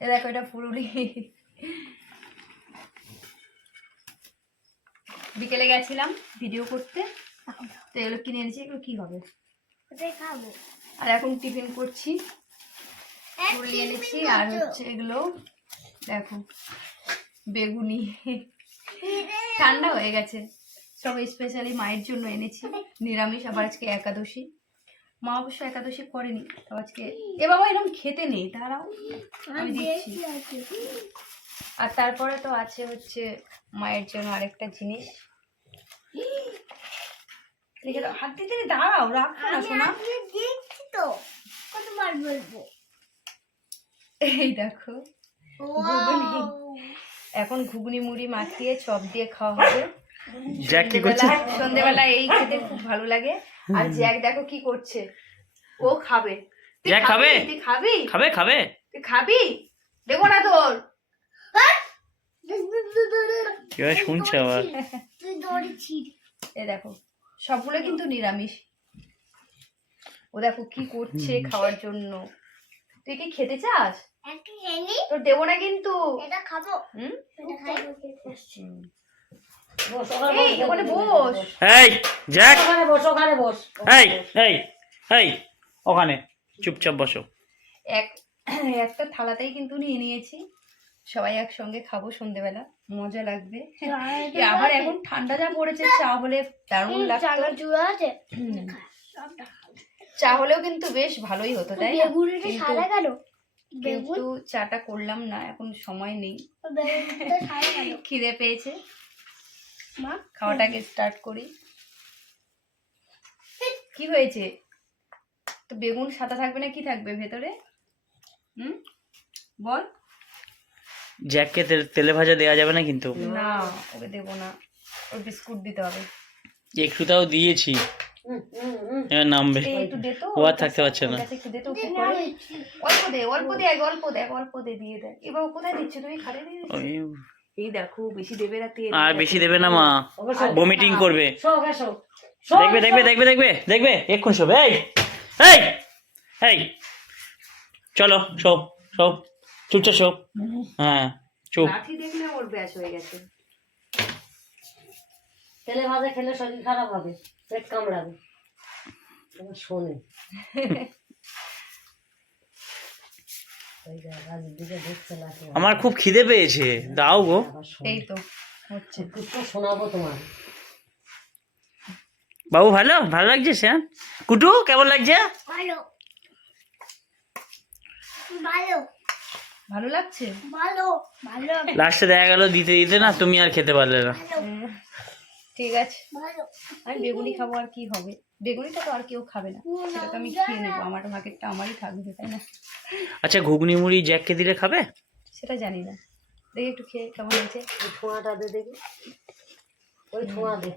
এ দেখো এটা পুরুলি বিকেলে গেছিলাম ভিডিও করতে। তো এগুলো কিনে এনেছি এগুলো কি হবে? খাব। আর এখন টিফিন করছি। এনেছি আর হচ্ছে এগুলো দেখো বেগুনি। ঠান্ডা হয়ে গেছে। সব স্পেশালি মায়ের জন্য এনেছি। নিরামিষ আবার আজকে একাদশী। মা অবশ্য একাদশী করেনি তো আজকে এ বাবা এরকম খেতে নেই তারাও আমি দিচ্ছি। আর তারপরে তো আছে হচ্ছে মায়ের জন্য আরেকটা জিনিস। দেখে হাত দিতে দাঁড়াও রাখো না শোনা দেখছি তো। কতবার বলব? এই দেখো এখন ঘুগনি মুড়ি মাখিয়ে চপ দিয়ে খাওয়া হবে। সন্ধ্যেবেলা এই খেতে খুব ভালো লাগে। আর জ্যাক দেখো কি করছে? ও খাবে। জ্যাক খাবে? তুই খাবি? খাবে খাবে। তুই খাবি? দেখো না তোর। শুনছে আবার? এ দেখো সবগুলো কিন্তু নিরামিষ। ও দেখো কি করছে খাওয়ার জন্য। তুই কি খেতে চাস? তোর দেবো না কিন্তু। এটা খাব। হুম? এটা খাব। এই ওখানে বস। এই জ্যাক। ওখানে বস ওখানে বস। এই এই এই ওখানে। চুপচাপ বসো। এক একটা থালাতেই কিন্তু নিয়ে নিয়েছি। সবাই একসঙ্গে খাব সন্ধেবেলা। মজা লাগবে। আবার এখন ঠান্ডা যা পড়েছে চা হলে দারুণ লাগতো। হুম। চা হলেও কিন্তু বেশ ভালোই হতো তাই? কিন্তু- চাটা করলাম না এখন সময় নেই। খিদে পেয়েছে। খাওয়াটাকে স্টার্ট করি। কি হয়েছে? তো বেগুন সাদা থাকবে না কি থাকবে ভেতরে? হুম? বল। জ্যাককে তেলে ভাজা দেওয়া যাবে না কিন্তু। না ওকে দেবো না। ওর বিস্কুট দিতে হবে। একটু তাও দিয়েছি নামবে। একটু দে ও আর থাকতে পারছে না। একটু দে? অল্প দে অল্প দে অল্প দেখ অল্প দে দিয়ে দেখ এবার কোথায় দিচ্ছে? তুমি খারে দিয়ে এই দেখো বেশি দেবে না তেল। আর বেশি দেবে না মা। শো। বমিটিং করবে। দেখবে দেখবে দেখবে দেখবে দেখবে এক্ষুন শোবে। এই এই এই। চলো শো শো। চুপচাপ শো। হ্যাঁ চুপ। লাঠি দেখলে ওর ব্যাস হয়ে গেছে। তেলে ভাজা খেলে শরীর খারাপ হবে। পেট কামড়াবে। তোমার শোনে ওই যে রাজের দিকে দেখছে লাঠি আমার খুব খিদে পেয়েছে। দাও গো। এই তো হচ্ছে। শোনাবো তোমার বাবু ভালো? ভালো লাগছে স্যার? কুটু কেমন লাগছে? ভালো। ভালো। ভালো লাগছে? ভালো। ভালো। লাস্টে দেখা গেল দিতে দিতে না তুমি আর খেতে পারলে না। ঠিক আছে। আমি বেগুনি খাব আর কি হবে? বেগুনিটা তো আর কেউ খাবে না। সেটা তো আমি খেয়ে নেব। আমার ভাগেরটা আমারই থাকবে তাই না? আচ্ছা ঘুগনি মুড়ি জ্যাককে দিলে খাবে? সেটা জানি না। দেখি একটু খেয়ে কেমন হয়েছে। ধোঁয়াটা দে দেখি। ওই ধোঁয়া দে।